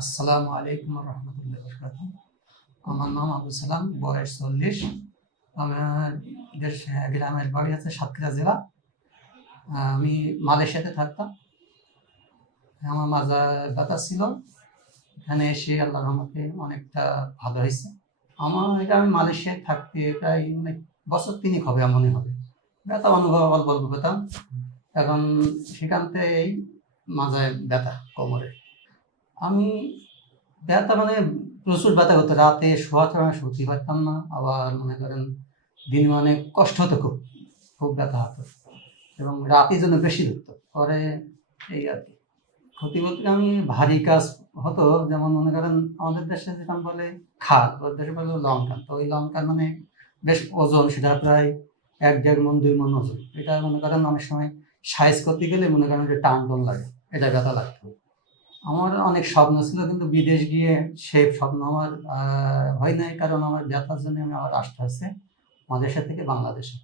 আসসালামু আলাইকুম রহমতুল্লাহ আমার নাম আবু সালাম, বয়স চল্লিশ। আমার গ্রামের বাড়ি আছে সাতক্ষীরা জেলা। আমি মালয়েশিয়াতে থাকতাম। আমার ছিল। এখানে এসে আল্লাহ রহমতে অনেকটা ভালো হয়েছে। আমার এটা আমি মালয়েশিয়ায় থাকতে প্রায় মানে বছর তিনিক হবে এমনই হবে। ব্যথা অনুভব, অল্প অল্প পেতাম এখন সেখান থেকে এই মাজায় ব্যথা, কোমরে। আমি ব্যথা মানে প্রচুর ব্যথা হতো রাতে শোয়া ছাড়া শুতে পারতাম না। আবার মনে করেন দিন মানে কষ্ট হতো খুব খুব ব্যথা হতো। এবং রাতের জন্য বেশি ধরতো পরে এই আর কি। ক্ষতি বলতে আমি ভারী কাজ হতো, যেমন মনে করেন আমাদের দেশে যেটা বলে খাল, ওর দেশে বলে লঙ্কা। তো ওই লঙ্কা মানে বেশ ওজন, সেটা প্রায় এক দেড় মন দুই মন ওজন। এটা মনে করেন অনেক সময় সাইজ করতে গেলে মনে করেন টান টন লাগে, এটা ব্যথা লাগতো। আমার অনেক স্বপ্ন ছিল, কিন্তু বিদেশ গিয়ে সেই স্বপ্ন আমার হয় নাই, কারণ আমার ব্যথার জন্য আমি আবার আসতে হচ্ছে মালয়েশিয়া থেকে বাংলাদেশে।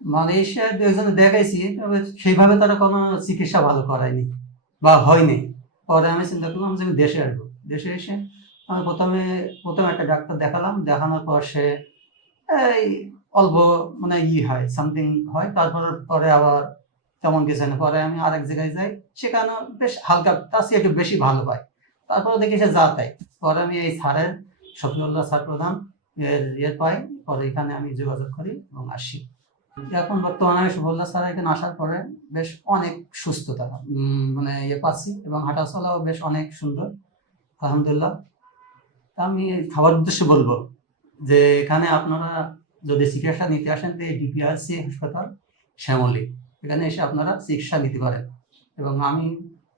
মালয়েশিয়ায় দু একজনে দেখাইছি, তবে সেইভাবে তারা কোনো চিকিৎসা ভালো করায়নি বা হয়নি। পরে আমি চিন্তা করলাম যে আমি দেশে আসব। দেশে এসে আমি প্রথমে প্রথমে একটা ডাক্তার দেখালাম। দেখানোর পর সে এই অল্প মানে ই হয় সামথিং হয়। তারপর, পরে আবার তেমন কিছু না পরে আমি আরেক জায়গায় যাই, সেখানে বেশ হালকা তার একটু বেশি ভালো পাই তারপরে দেখি সে যা তাই। পরে আমি এই স্যারের, শফিউল্লাহ স্যার প্রধান, এর ইয়ে পাই, পরে এখানে আমি যোগাযোগ করি এবং আসি। এখন বর্তমানে আমি শফিউল্লাহ স্যার এখানে আসার পরে বেশ অনেক সুস্থতা মানে ইয়ে পাচ্ছি এবং হাঁটা চলাও বেশ অনেক সুন্দর, আলহামদুলিল্লাহ। তা আমি খাবার উদ্দেশ্যে বলব যে এখানে আপনারা যদি চিকিৎসা নিতে আসেন, তো এই ডিপিআরসি হাসপাতাল শ্যামলী। এখানে এসে আপনারা চিকিৎসা নিতে পারেন। এবং আমি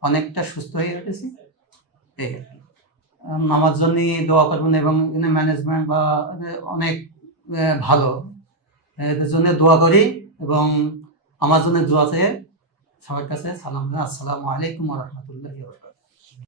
অনেকটা সুস্থ হয়ে উঠেছি। আমার জন্য দোয়া করবেন এবং এখানে ম্যানেজমেন্ট বা অনেক ভালো। এদের জন্য দোয়া করি এবং আমার জন্য দোয়া চেয়ে সবার কাছে সালাম, আসসালামু আলাইকুম রহমতুল্লাহ